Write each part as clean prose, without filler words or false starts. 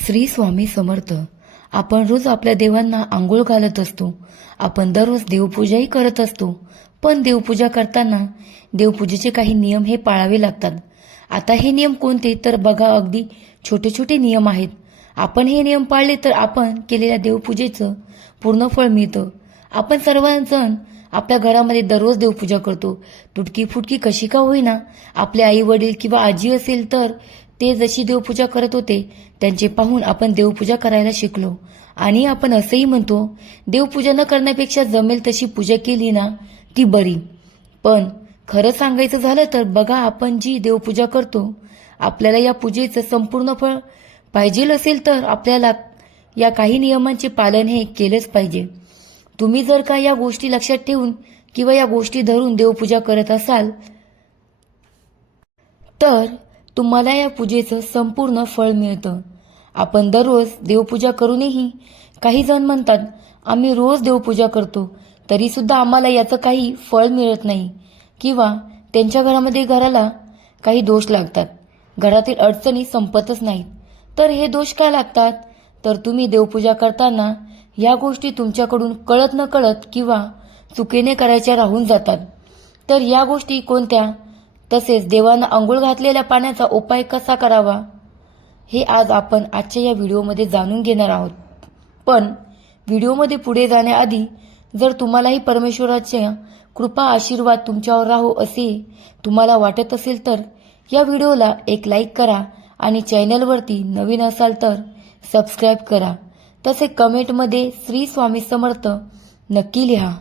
श्री स्वामी समर्थ. आपण रोज आपल्या देवांना आंघोळ घालत असतो. आपण दररोज देवपूजाही करत असतो. पण देवपूजा करताना देवपूजेचे काही नियम हे पाळावे लागतात. आता हे नियम कोणते तर बघा, अगदी छोटे छोटे नियम आहेत. आपण हे नियम पाळले तर आपण केलेल्या देवपूजेचं पूर्ण फळ मिळतं. आपण सर्वजण आपल्या घरामध्ये दररोज देवपूजा करतो. तुटकी फुटकी कशी का होईना, आपले आई वडील किंवा आजी असेल तर ते जशी देवपूजा करत होते त्यांचे पाहून आपण देवपूजा करायला शिकलो. आणि आपण असंही म्हणतो, देवपूजा न करण्यापेक्षा जमेल तशी पूजा केली ना ती बरी. पण खरं सांगायचं झालं तर बघा, आपण जी देवपूजा करतो, आपल्याला या पूजेचं संपूर्ण फळ पाहिजे असेल तर आपल्याला या काही नियमांचे पालन हे केलंच पाहिजे. तुम्ही जर का या गोष्टी लक्षात ठेवून किंवा या गोष्टी धरून देवपूजा करत असाल तर तुम्हाला या पूजेचं संपूर्ण फळ मिळतं. आपण दररोज देवपूजा करूनही काही जण म्हणतात, आम्ही रोज देवपूजा करतो तरी सुद्धा आम्हाला याचं काही फळ मिळत नाही, किंवा त्यांच्या घराला काही दोष लागतात, घरातील अडचणी संपतच नाहीत. तर हे दोष का लागतात तर तुम्ही देवपूजा करताना या गोष्टी तुमच्याकडून कळत न कळत किंवा चुकीने करायच्या राहून जातात. तर या गोष्टी कोणत्या, तसेच देवांना आंघोळ घातलेल्या पाण्याचा उपाय कसा करावा हे आज आपण आजच्या या व्हिडिओमध्ये जाणून घेणार आहोत. पण व्हिडिओमध्ये पुढे जाण्याआधी जर तुम्हालाही परमेश्वराच्या कृपा आशीर्वाद तुमच्यावर राहो असे तुम्हाला वाटत असेल तर या व्हिडिओला एक लाईक करा आणि चॅनलवरती नवीन असाल तर सबस्क्राईब करा. तसे कमेंटमध्ये श्री स्वामी समर्थ नक्की लिहा.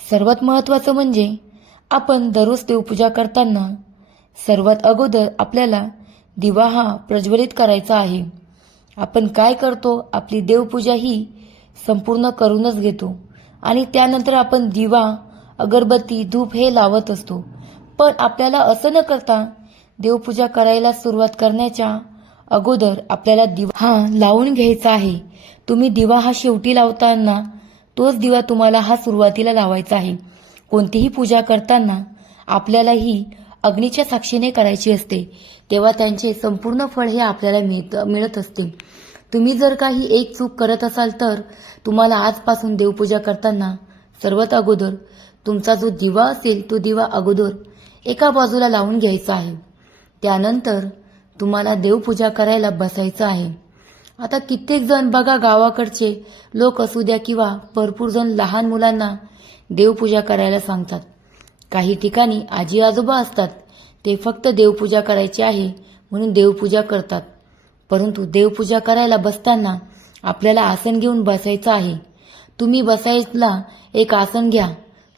सर्वात महत्त्वाचं म्हणजे आपण दररोज देवपूजा करताना सर्वात अगोदर आपल्याला दिवा हा प्रज्वलित करायचा आहे. आपण काय करतो, आपली देवपूजा ही संपूर्ण करूनच घेतो आणि त्यानंतर आपण दिवा, अगरबत्ती, धूप हे लावत असतो. पण आपल्याला असं न करता देवपूजा करायला सुरुवात करण्याच्या अगोदर आपल्याला दिवा हा लावून घ्यायचा आहे. तुम्ही दिवा हा शेवटी लावताना तोच दिवा तुम्हाला हा सुरुवातीला लावायचा आहे. कोणतीही पूजा करताना आपल्याला ही अग्नीच्या साक्षीने करायची असते, तेव्हा त्यांचे संपूर्ण फळ हे आपल्याला मिळत असते. तुम्ही जर काही एक चूक करत असाल तर तुम्हाला आजपासून देवपूजा करताना सर्वात अगोदर तुमचा जो दिवा असेल तो दिवा अगोदर एका बाजूला लावून घ्यायचा आहे. त्यानंतर तुम्हाला देवपूजा करायला बसायचं आहे. आता कित्येक जण बघा, गावाकडचे लोक असू द्या किंवा भरपूर जण लहान मुलांना देवपूजा करायला सांगतात. काही ठिकाणी आजी आजोबा असतात, ते फक्त देवपूजा करायची आहे म्हणून देवपूजा करतात. परंतु देवपूजा करायला बसताना आपल्याला आसन घेऊन बसायचं आहे. तुम्ही बसायला एक आसन घ्या.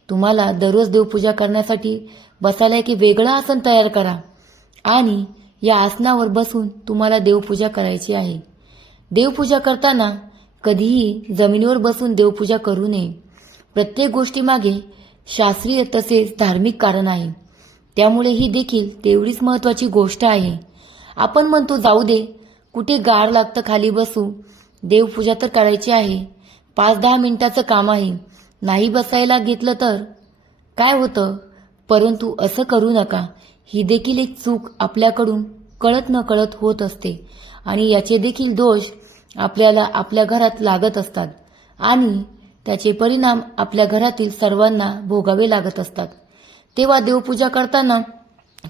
तुम्हाला दररोज देवपूजा करण्यासाठी बसायला एक वेगळं आसन तयार करा आणि या आसनावर बसून तुम्हाला देवपूजा करायची आहे. देवपूजा करताना कधीही जमिनीवर बसून देवपूजा करू नये. प्रत्येक गोष्टीमागे शास्त्रीय तसेच धार्मिक कारण आहे, त्यामुळे ही देखील तेवढीच महत्त्वाची गोष्ट आहे. आपण म्हणतो जाऊ दे, कुठे गार लागतं खाली बसू, देवपूजा तर करायची आहे, 5-10 मिनिटाचं काम आहे, नाही बसायला घेतलं तर काय होतं. परंतु असं करू नका. ही देखील एक चूक आपल्याकडून कळत न कळत होत असते आणि याचे देखील दोष आपल्याला आपल्या घरात लागत असतात आणि त्याचे परिणाम आपल्या घरातील सर्वांना भोगावे लागत असतात. तेव्हा देवपूजा करताना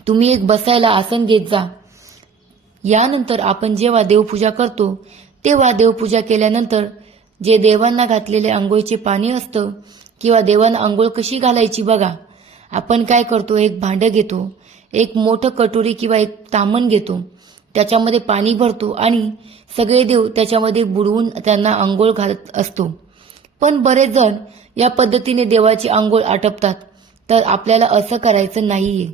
तुम्ही एक बसायला आसन घेत जा. यानंतर आपण जेव्हा देवपूजा करतो तेव्हा देवपूजा केल्यानंतर जे देवांना घातलेले आंघोळीचे पाणी असतं किंवा देवांना आंघोळ कशी घालायची बघा, आपण काय करतो, एक भांडं घेतो, एक मोठं कटोरी किंवा एक तामण घेतो, त्याच्यामध्ये पाणी भरतो आणि सगळे देव त्याच्यामध्ये बुडवून त्यांना आंघोळ घालत असतो. पण बरेच जण या पद्धतीने देवाची आंघोळ आटपतात. तर आपल्याला असं करायचं नाहीये.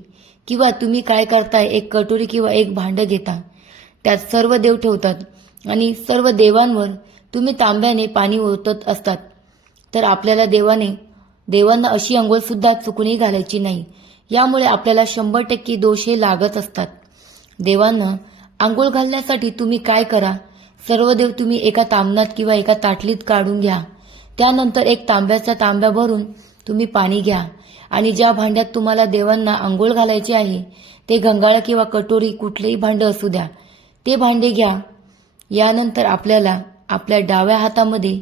किंवा तुम्ही काय करताय, एक कटोरी किंवा एक भांडं घेता, त्यात सर्व देव ठेवतात आणि सर्व देवांवर तुम्ही तांब्याने पाणी ओतत असतात. तर आपल्याला देवांना अशी आंघोळ सुद्धा चुकूनही घालायची नाही. यामुळे आपल्याला 100% दोष हे लागत असतात. देवांना आंघोळ घालण्यासाठी तुम्ही काय करा, सर्व देव तुम्ही एका तामणात किंवा एका ताटलीत काढून घ्या. त्यानंतर एक तांब्याचा तांब्या भरून तुम्ही पाणी घ्या आणि ज्या भांड्यात तुम्हाला देवांना आंघोळ घालायची आहे ते गंगाळ किंवा कटोरी कुठलेही भांडं असू द्या, ते भांडे घ्या यानंतर आपल्याला आपल्या डाव्या हातामध्ये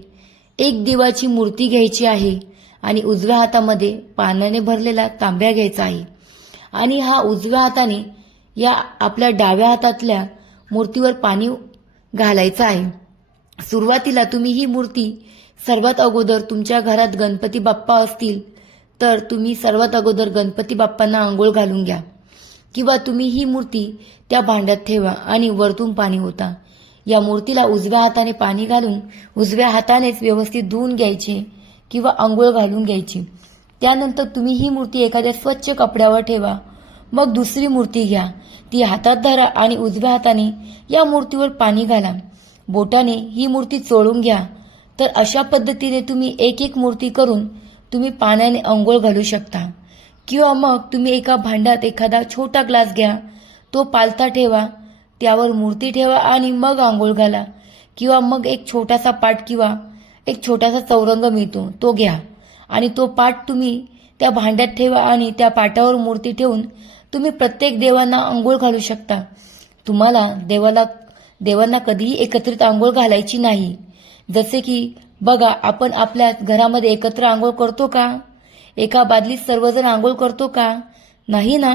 एक देवाची मूर्ती घ्यायची आहे आणि उजव्या हातामध्ये पाण्याने भरलेला तांब्या घ्यायचा आहे आणि हा उजव्या हाताने या आपल्या डाव्या हातातल्या मूर्तीवर पाणी घालायचं आहे. सुरुवातीला तुम्ही ही मूर्ती सर्वात अगोदर तुमच्या घरात गणपती बाप्पा असतील तर तुम्ही सर्वात अगोदर गणपती बाप्पांना आंघोळ घालून घ्या किंवा तुम्ही ही मूर्ती त्या भांड्यात ठेवा आणि वरतून पाणी ओता. या मूर्तीला उजव्या हाताने पाणी घालून उजव्या हातानेच व्यवस्थित धुवून घ्यायचे किंवा आंघोळ घालून घ्यायची. त्यानंतर तुम्ही ही मूर्ती एखाद्या स्वच्छ कपड्यावर ठेवा. मग दुसरी मूर्ती घ्या, ती हातात धरा आणि उजव्या हाताने या मूर्तीवर पाणी घाला. बोटाने ही मूर्ती चोळून घ्या. तर अशा पद्धतीने तुम्ही एक एक मूर्ती करून तुम्ही पाण्याने आंघोळ घालू शकता. किंवा मग तुम्ही एका भांड्यात एखादा छोटा ग्लास घ्या, तो पालथा ठेवा, त्यावर मूर्ती ठेवा आणि मग आंघोळ घाला. किंवा मग एक छोटासा पाट किंवा एक छोटासा चौरंग मिळतो तो घ्या आणि तो पाट तुम्ही त्या भांड्यात ठेवा आणि त्या पाटावर मूर्ती ठेवून तुम्ही प्रत्येक देवांना आंघोळ घालू शकता. तुम्हाला देवांना कधीही एकत्रित आंघोळ घालायची नाही. जसे की बघा, आपण आपल्या घरामध्ये एकत्र आंघोळ करतो का? एका बादलीत सर्वजण आंघोळ करतो का? नाही ना.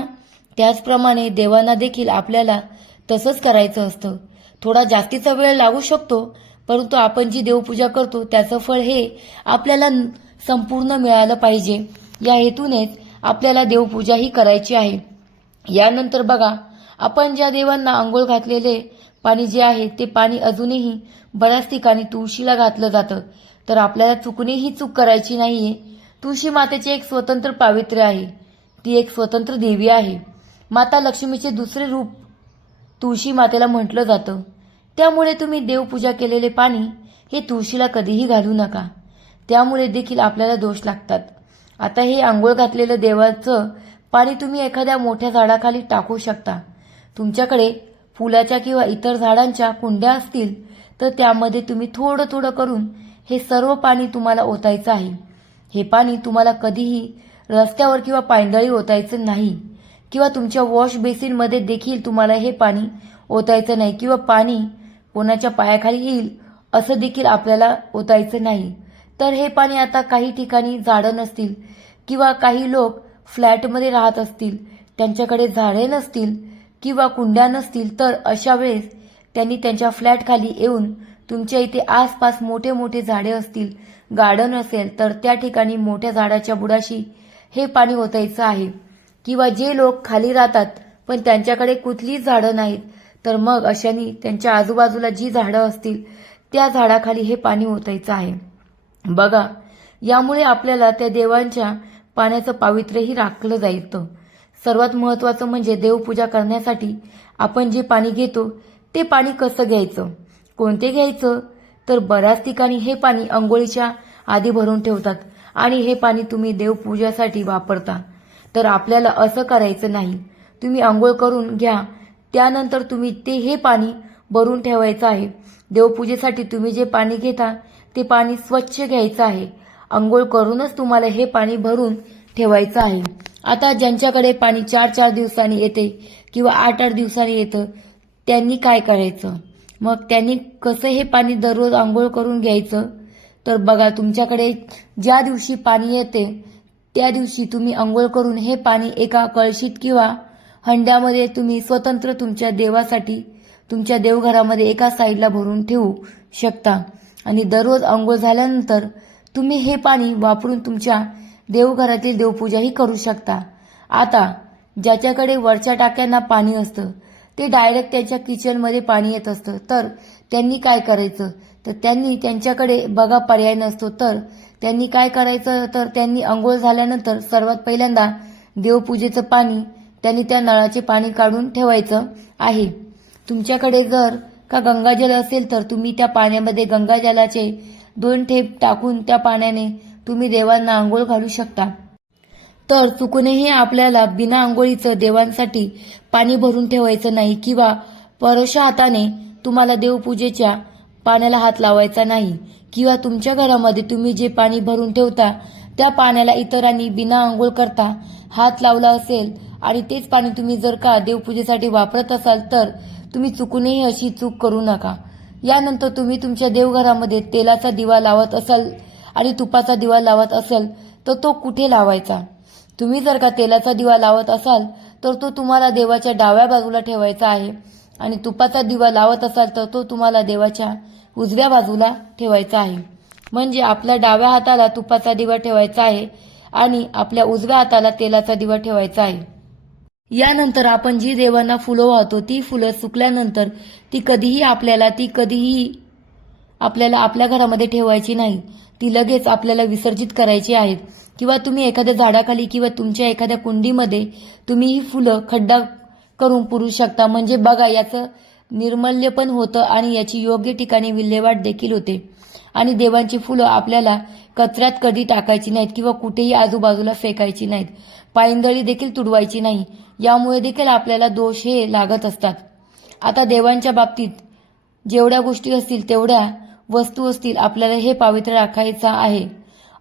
त्याचप्रमाणे देवांना देखील आपल्याला तसंच करायचं असतं. थोडा जास्तीचा वेळ लागू शकतो, परंतु आपण जी देवपूजा करतो त्याचं फळ हे आपल्याला संपूर्ण मिळालं पाहिजे. या हेतूनेच आपल्याला देवपूजा ही करायची आहे. यानंतर बघा, आपण ज्या देवांना आंघोळ घातलेले पाणी जे आहे ते पाणी अजूनही बऱ्याच ठिकाणी तुळशीला घातलं जातं. तर आपल्याला चुकूनही चूक करायची नाहीये. तुळशी मातेचे एक स्वतंत्र पावित्र्य आहे. ती एक स्वतंत्र देवी आहे. माता लक्ष्मीचे दुसरे रूप तुळशी मातेला म्हटलं जातं. त्यामुळे तुम्ही देवपूजा केलेले पाणी हे तुळशीला कधीही घालू नका. त्यामुळे देखील आपल्याला दोष लागतात. आता हे आंघोळ घातलेलं देवाचं पाणी तुम्ही एखाद्या मोठ्या झाडाखाली टाकू शकता. तुमच्याकडे फुलाच्या किंवा इतर झाडांच्या कुंड्या असतील तर त्यामध्ये तुम्ही थोडं थोडं करून हे सर्व पाणी तुम्हाला ओतायचं आहे. हे पाणी तुम्हाला कधीही रस्त्यावर किंवा पायंदळी ओतायचं नाही किंवा तुमच्या वॉश बेसिनमध्ये देखील तुम्हाला हे पाणी ओतायचं नाही किंवा पाणी कोणाच्या पायाखाली येईल असं देखील आपल्याला ओतायचं नाही. तर हे पाणी आता काही ठिकाणी झाडं नसतील किंवा काही लोक फ्लॅटमध्ये राहत असतील, त्यांच्याकडे झाडे नसतील किंवा कुंड्या नसतील, तर अशा वेळेस त्यांनी त्यांच्या फ्लॅटखाली येऊन तुमच्या इथे आसपास मोठे मोठे झाडे असतील, गार्डन असेल तर त्या ठिकाणी मोठ्या झाडाच्या बुडाशी हे पाणी ओतायचं आहे. किंवा जे लोक खाली राहतात पण त्यांच्याकडे कुठलीच झाडं नाहीत तर मग अशांनी त्यांच्या आजूबाजूला जी झाडं असतील त्या झाडाखाली हे पाणी ओतायचं आहे. बघा, यामुळे आपल्याला त्या देवांच्या पाण्याचं पावित्र्यही राखलं जातं. सर्वात महत्त्वाचं म्हणजे देवपूजा करण्यासाठी आपण जे पाणी घेतो ते पाणी कसं घ्यायचं, कोणते घ्यायचं, तर बऱ्याच ठिकाणी हे पाणी अंघोळीच्या आधी भरून ठेवतात आणि हे पाणी तुम्ही देवपूजासाठी वापरता. तर आपल्याला असं करायचं नाही. तुम्ही आंघोळ करून घ्या, त्यानंतर तुम्ही हे पाणी भरून ठेवायचं आहे. देवपूजेसाठी तुम्ही जे पाणी घेता ते पाणी स्वच्छ घ्यायचं आहे. आंघोळ करूनच तुम्हाला हे पाणी भरून ठेवायचं आहे. आता ज्यांच्याकडे पाणी 4-4 दिवसांनी येते किंवा 8-8 दिवसांनी येतं त्यांनी काय करायचं? मग त्यांनी कसं हे पाणी दररोज आंघोळ करून घ्यायचं? तर बघा, तुमच्याकडे ज्या दिवशी पाणी येते त्या दिवशी तुम्ही आंघोळ करून हे पाणी एका कळशीत किंवा हंड्यामध्ये तुम्ही स्वतंत्र तुमच्या देवासाठी तुमच्या देवघरामध्ये एका साईडला भरून ठेवू शकता आणि दररोज आंघोळ झाल्यानंतर तुम्ही हे पाणी वापरून तुमच्या देवघरातील देवपूजाही करू शकता. आता ज्याच्याकडे वरच्या टाक्यांना पाणी असतं ते डायरेक्ट त्यांच्या किचनमध्ये पाणी येत असतं, तर त्यांनी काय करायचं? तर त्यांनी त्यांच्याकडे बघा पर्याय नसतो, तर त्यांनी काय करायचं? तर त्यांनी आंघोळ झाल्यानंतर सर्वात पहिल्यांदा देवपूजेचं पाणी त्यांनी त्या नळाचे पाणी काढून ठेवायचं आहे. तुमच्याकडे जर का गंगाजल असेल तर तुम्ही त्या पाण्यामध्ये गंगाजलाचे 2 थेंब टाकून त्या पाण्याने तुम्ही देवांना आंघोळ घालू शकता. तर चुकूनही आपल्याला बिना आंघोळीचं देवांसाठी पाणी भरून ठेवायचं नाही किंवा परोशा हाताने तुम्हाला देवपूजेच्या पाण्याला हात लावायचा नाही किंवा तुमच्या घरामध्ये तुम्ही जे पाणी भरून ठेवता त्या पाण्याला इतरांनी बिना आंघोळ करता हात लावला असेल आणि तेच पाणी तुम्ही जर का देवपूजेसाठी वापरत असाल तर तुम्ही चुकूनही अशी चूक करू नका. यानंतर तुम्ही तुमच्या देवघरामध्ये तेलाचा दिवा लावत असाल आणि तुपाचा दिवा लावत असाल तर तो कुठे लावायचा? तुम्ही जर का तेलाचा दिवा लावत असाल तर तो तुम्हाला देवाच्या डाव्या बाजूला ठेवायचा आहे आणि तुपाचा दिवा लावत असाल तर तो तुम्हाला देवाच्या उजव्या बाजूला ठेवायचा आहे. म्हणजे आपल्या डाव्या हाताला तुपाचा दिवा ठेवायचा आहे आणि आपल्या उजव्या हाताला तेलाचा दिवा ठेवायचा आहे. यानंतर आपण जी देवांना फुलं वाहतो ती फुलं सुकल्यानंतर ती कधीही आपल्याला आपल्या घरामध्ये ठेवायची नाही. ती लगेच आपल्याला विसर्जित करायची आहेत किंवा तुम्ही एखाद्या झाडाखाली किंवा तुमच्या एखाद्या कुंडीमध्ये तुम्ही ही फुलं खड्डा करून पुरू शकता. म्हणजे बघा, याचं निर्मल्य पण होतं आणि याची योग्य ठिकाणी विल्हेवाट देखील होते. आणि देवांची फुलं आपल्याला कचऱ्यात कधी टाकायची नाहीत किंवा कुठेही आजूबाजूला फेकायची नाहीत. पायंदळी देखील तुडवायची नाही. यामुळे देखील आपल्याला दोष हे लागत असतात. आता देवांच्या बाबतीत जेवढ्या गोष्टी असतील तेवढ्या वस्तू असतील आपल्याला हे पावित्र्य राखायचं आहे.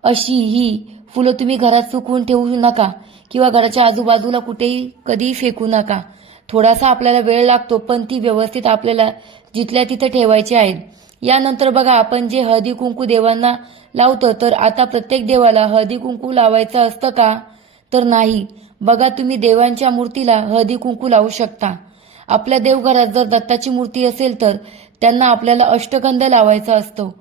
अशी ही फुलं तुम्ही घरात सुकवून ठेवू नका किंवा घराच्या आजूबाजूला कुठेही कधीही फेकू नका. थोडासा आपल्याला वेळ लागतो पण ती व्यवस्थित आपल्याला जिथल्या तिथे ठेवायची आहेत. यानंतर बघा, आपण जे हळदी कुंकू देवांना लावतो तर आता प्रत्येक देवाला हळदी कुंकू लावायचं असतं का? तर नाही. बघा, तुम्ही देवांच्या मूर्तीला हळदी कुंकू लावू शकता. आपल्या देवघरात जर दत्ताची मूर्ती असेल तर त्यांना आपल्याला अष्टगंध लावायचा असतो.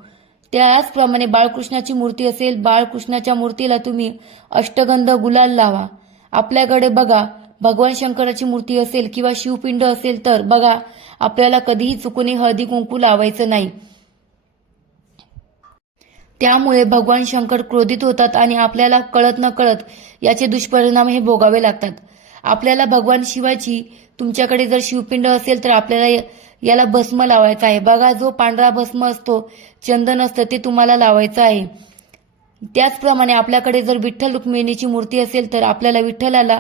त्याचप्रमाणे बाळकृष्णाची मूर्ती असेल, बाळकृष्णाच्या मूर्तीला तुम्ही अष्टगंध गुलाल लावा. आपल्याकडे बघा, भगवान शंकराची मूर्ती असेल किंवा शिवपिंड असेल तर बघा, आपल्याला कधीही चुकून हळदी कुंकू लावायचं नाही. त्यामुळे भगवान शंकर क्रोधित होतात आणि आपल्याला कळत न कळत याचे दुष्परिणाम हे भोगावे लागतात. आपल्याला भगवान शिवाची तुमच्याकडे जर शिवपिंड असेल तर आपल्याला याला भस्म लावायचा आहे. बघा, जो पांढरा भस्म असतो, चंदन असतं, ते तुम्हाला लावायचं आहे. त्याचप्रमाणे आपल्याकडे जर विठ्ठल रुक्मिणीची मूर्ती असेल तर आपल्याला विठ्ठलाला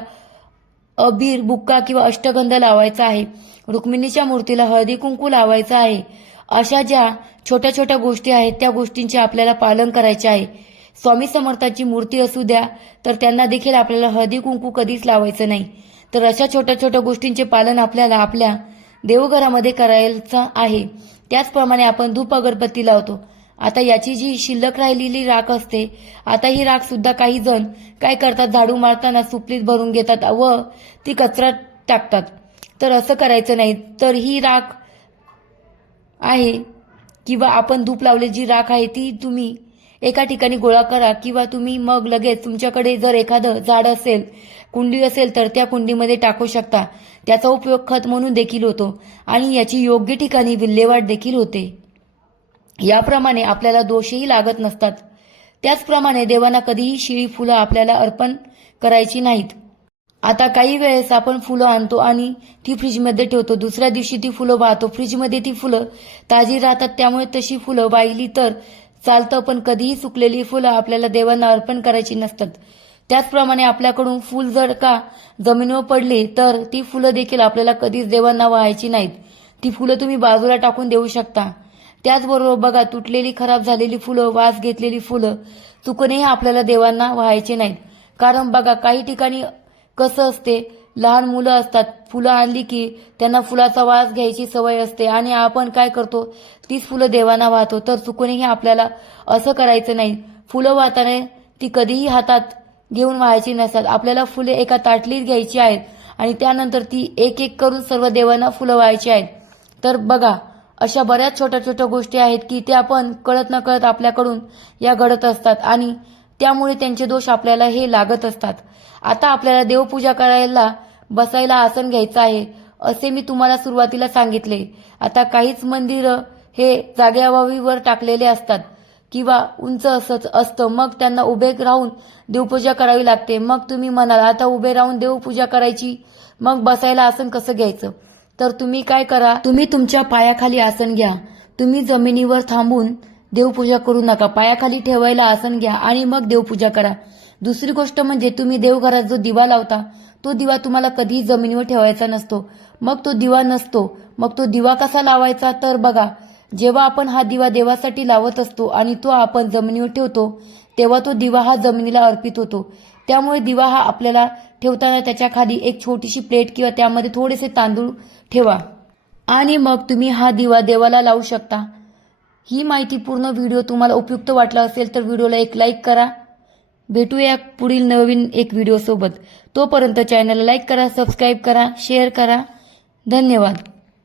अबीर, बुक्का किंवा अष्टगंध लावायचा आहे. रुक्मिणीच्या मूर्तीला हळदी कुंकू लावायचं आहे. अशा ज्या छोट्या छोट्या गोष्टी आहेत त्या गोष्टींचे आपल्याला पालन करायचे आहे. स्वामी समर्थांची मूर्ती असू द्या तर त्यांना देखील आपल्याला हळदी कुंकू कधीच लावायचं नाही. तर अशा छोट्या छोट्या गोष्टींचे पालन आपल्याला आपल्या देवघरामध्ये करायचं आहे. त्याचप्रमाणे आपण धूप अगरबत्ती लावतो. आता याची जी शिल्लक राहिलेली राख असते, आता ही राख सुद्धा काही जण काय करतात, झाडू मारताना सुपलीत भरून घेतात व ती कचऱ्यात टाकतात. तर असं करायचं नाही. तर ही राख आहे किंवा आपण धूप लावलेली जी राख आहे ती तुम्ही एका ठिकाणी गोळा करा किंवा तुम्ही मग लगेच तुमच्याकडे जर एखादं झाड असेल, कुंडी असेल तर त्या कुंडीमध्ये टाकू शकता. त्याचा उपयोग खत म्हणून देखील होतो आणि याची योग्य ठिकाणी विल्हेवाट देखील होते. याप्रमाणे आपल्याला दोषही लागत नसतात. त्याचप्रमाणे देवांना कधीही शिळी फुलं आपल्याला अर्पण करायची नाहीत. आता काही वेळेस आपण फुलं आणतो आणि ती फ्रीजमध्ये ठेवतो. दुसऱ्या दिवशी ती फुलं वाहतो. फ्रीजमध्ये ती फुलं ताजी राहतात. त्यामुळे तशी फुलं वाहिली तर चालतं, पण कधीही सुकलेली फुलं आपल्याला देवांना अर्पण करायची नसतात. त्याचप्रमाणे आपल्याकडून फुल जर का जमिनीवर पडली तर ती फुलं देखील आपल्याला कधीच देवांना वाहायची नाहीत. ती फुलं तुम्ही बाजूला टाकून देऊ शकता. त्याचबरोबर बघा, तुटलेली खराब झालेली फुलं, वास घेतलेली फुलं चुकूनही आपल्याला देवांना वाहायची नाहीत. कारण बघा, काही ठिकाणी कसं असते, लहान मुलं असतात, फुलं आणली की त्यांना फुलाचा वास घ्यायची सवय असते आणि आपण काय करतो, तीच फुलं देवांना वाहतो. तर चुकूनही आपल्याला असं करायचं नाही. फुलं वाहताना ती कधीही हातात घेऊन वाहायची नसतात. आपल्याला फुले एका ताटलीत घ्यायची आहेत आणि त्यानंतर ती एक एक करून सर्व देवांना फुलं वाहायची आहेत. तर बघा, अशा बऱ्याच छोट्या छोट्या गोष्टी आहेत की त्या आपण कळत न कळत आपल्याकडून या घडत असतात आणि त्यामुळे त्यांचे दोष आपल्याला हे लागत असतात. आता आपल्याला देवपूजा करायला बसायला आसन घ्यायचं आहे असे मी तुम्हाला सुरुवातीला सांगितले. आता काहीच मंदिरं हे जागेअभावीवर टाकलेले असतात किंवा उंच असतं, मग त्यांना उभे राहून देवपूजा करावी लागते. मग तुम्ही म्हणाल, आता उभे राहून देवपूजा करायची, मग बसायला आसन कसं घ्यायचं? तर तुम्ही काय करा, तुम्ही तुमच्या पायाखाली आसन घ्या. तुम्ही जमिनीवर थांबून देवपूजा करू नका. पायाखाली ठेवायला आसन घ्या आणि मग देवपूजा करा. दुसरी गोष्ट म्हणजे तुम्ही देवघरात जो दिवा लावता तो दिवा तुम्हाला कधीही जमिनीवर ठेवायचा नसतो. मग तो दिवा नसतो, मग तो दिवा कसा लावायचा? तर बघा, जेव्हा आपण हा दिवा देवासाठी लावत असतो आणि तो आपण जमिनीवर ठेवतो तेव्हा तो दिवा हा जमिनीला अर्पित होतो. त्यामुळे दिवा हा आपल्याला ठेवताना त्याच्या खाली एक छोटीशी प्लेट किंवा त्यामध्ये थोडेसे तांदूळ ठेवा आणि मग तुम्ही हा दिवा देवाला लावू शकता. ही माहितीपूर्ण व्हिडिओ तुम्हाला उपयुक्त वाटला असेल तर व्हिडिओला एक लाईक करा. भेटूया पुढील नवीन एक व्हिडिओ सोबत. तोपर्यंत चॅनलला लाईक करा, सबस्क्राईब करा, शेअर करा. धन्यवाद.